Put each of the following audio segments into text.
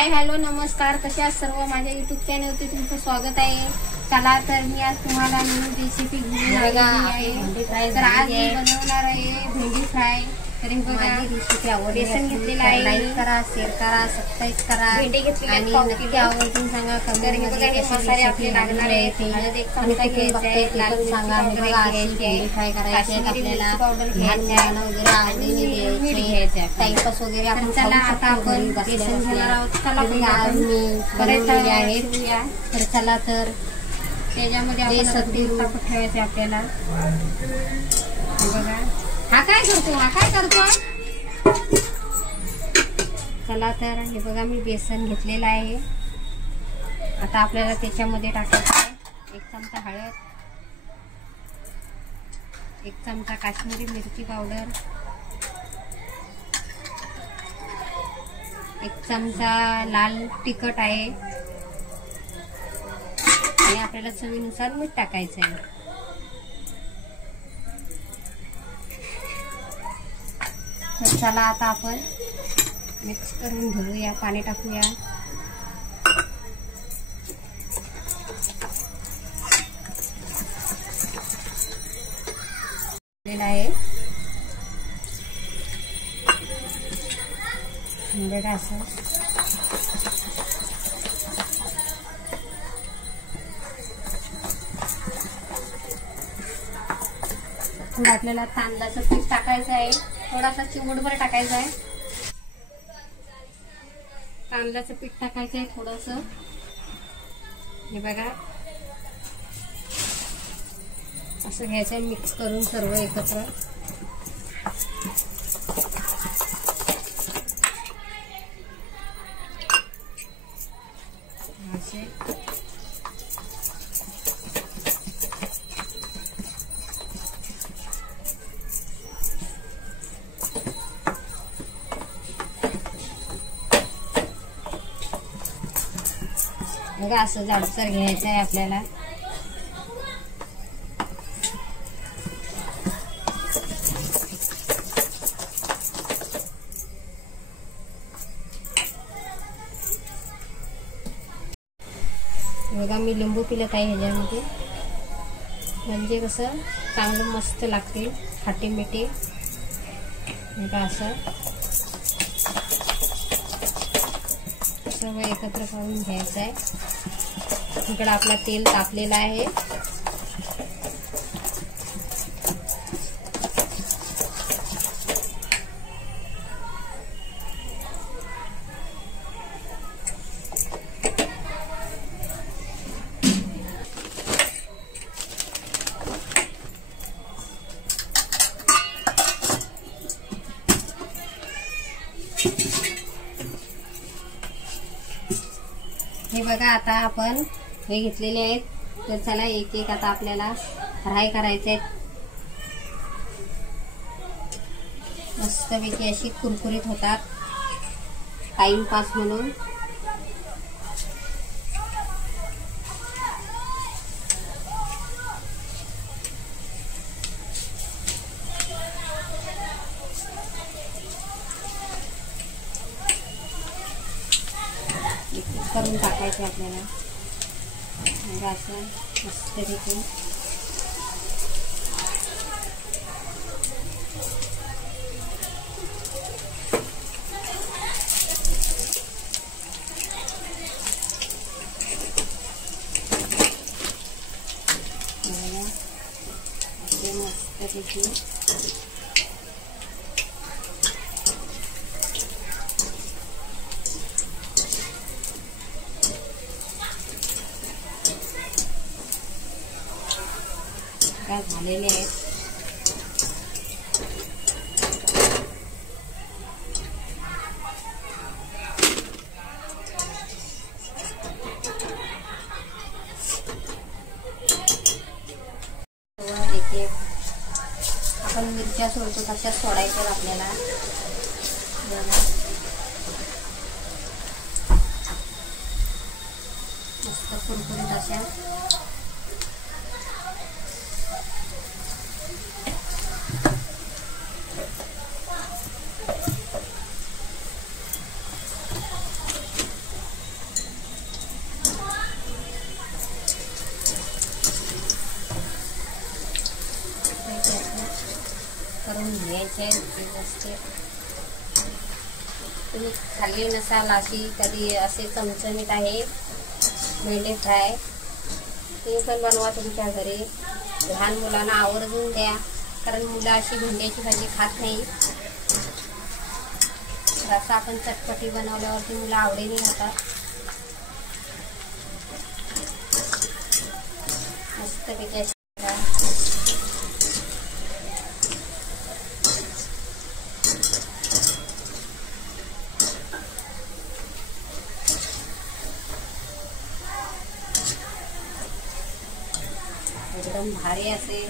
Hi hello नमस्कार, कशा आहात सर्व. माझ्या युट्यूब चॅनलवरती तुमचं स्वागत आहे. चला तर मी आज तुम्हाला नवीन रेसिपी घेऊन आलेली आहे. तर आज मी बनवणार आहे भेंडी फ्राय. तर माझी रेसिपी आवडली बेसन घेतलेलं आहे. लाईक करा, शेअर करा, सबस्क्राईब करा भेंडी घेतलेली आणि नक्की आवर्जून सांगा. तर हे बघा, हे मसाले आपले लागणार आहेत. हळद एक चमचा घ्यायचा आहे, लाल मिरची पावडर घ्यायची आहे, फ्राय करायची आहे आपल्याला. पावडर घ्यायची आहे वगैरे आवडीने मीठ घ्यायचं आहे. टाइमपास वगैरे आपण चला आता आपण बेसन घेणार आहोत. चला बनवलेले आहेत. तर चला तर त्याच्यामध्ये आपण ठेवायचे आपल्याला. बघा हा काय करतो. चला तर हे बघा, मी बेसन घेतलेलं आहे. आता आपल्याला त्याच्यामध्ये टाकायचं आहे 1 चमचा हळद, 1 चमचा काश्मीरी मिरची पावडर, 1 चमचा लाल तिखट आहे आणि आपल्याला चवीनुसार मीठ टाकायचं आहे. तर चला आता आपण मिक्स करून घेऊया, पाणी टाकूया. आहे असं थोडं आपल्याला तांदळाचं पीठ टाकायचं आहे. थोडासा चिमूटभर टाकायचं आहे. तांदळाचं पीठ टाकायचं आहे थोडंसं. हे बघा असं घ्यायचं आहे, मिक्स करून सर्व एकत्र. असे बघा, असं जाडसर घ्यायचं आहे आपल्याला. बघा, मी लिंबू पिळत आहे ह्याच्यामध्ये, म्हणजे कसं चांगलं मस्त लागतील खाटी मिठी. बघा असं सर्व एकत्र करून घ्यायचं आहे. इकडं आपला तेल तापलेला आहे. हे बघा, आता आपण हे घेतलेले आहेत. तर चला एक एक आता आपल्याला फ्राय करायचे आहेत. मस्तपैकी अशी कुरकुरीत होतात, टाइमपास म्हणून. करून टाकायचे आपल्याला. असं मस्तपैकी मस्तपैकी झालेले आहेत. आपण मिरच्या सोडतो तशाच सोडायच्या आपल्याला. मस्त कुरकुरीत अशा. घ्यायची आहे ती मस्त. तुम्ही खाल्ली नसाल अशी कधी असे चमचमीत आहे भेंडी फ्राय. तुम्ही पण बनवा तुमच्या घरी. लहान मुलांना आवर्जून द्या, कारण मुलं अशी भेंड्याची भाजी खात नाही. असं आपण चटपटी बनवल्यावरती मुलं आवडीने खातात. मस्तपैकी एकदम भारी असे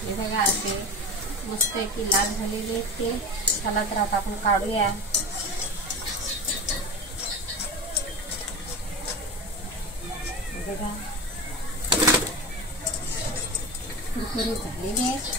हे बघा असे मस्त की लाल झालेले आहेत ते. चला तर आता आपण काढूया. बघा कुरकुरीत झालेले आहेत.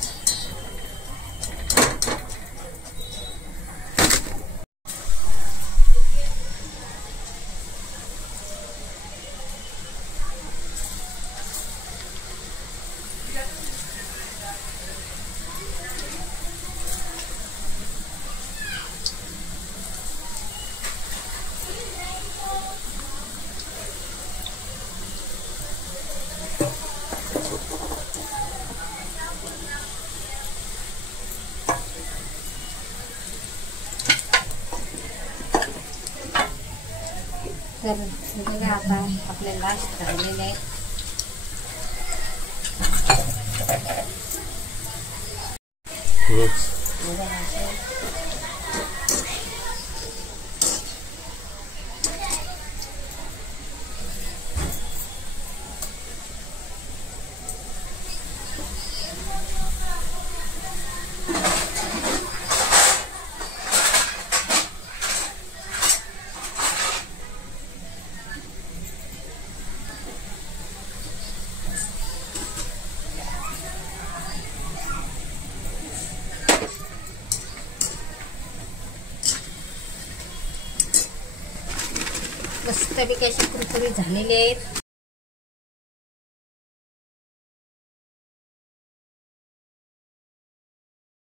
तर बघा आता आपले लास्ट राहिलेले आहे. मस्तपैकी अशी कुरकुरीत झालेली आहेत.